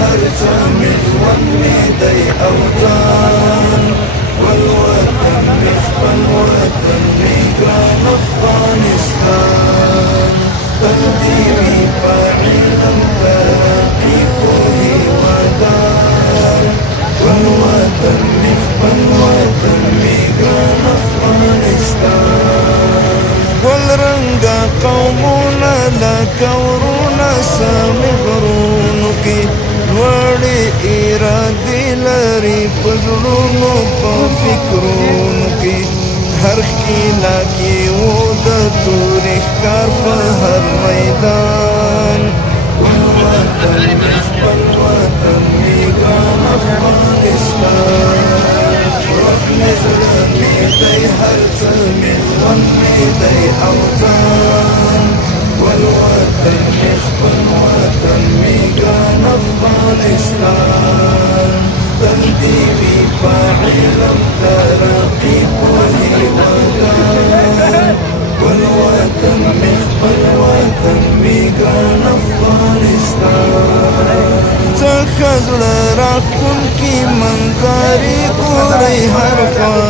هر څه مې ژوند مې دی اوطان والوطن مې خپل وطن مې ګران افغانستان تل دې وي په علم ترقي پوهې ودان والوطن مې خپل وطن مې ګران افغانستان ګل رنګه قومونه لکه ورونه سمې غرونو کې لوړې ارادې لري په زړونو په فکرونو کې هر ښکېله کې و د تورې ښکار په هر میدان والوطن مې خپل وطن مې ګران افغانستان روح مې زړه مې دی هر څه مې ژوند مې دی اوطان والوطن مې خپل وطن مې ګران افغانستان تل دې وي په علم ترقي پوهې ودان والوطن مې خپل وطن مې ګران افغانستان څخه زړه راښکونکي منظرې ګورئ هر خوا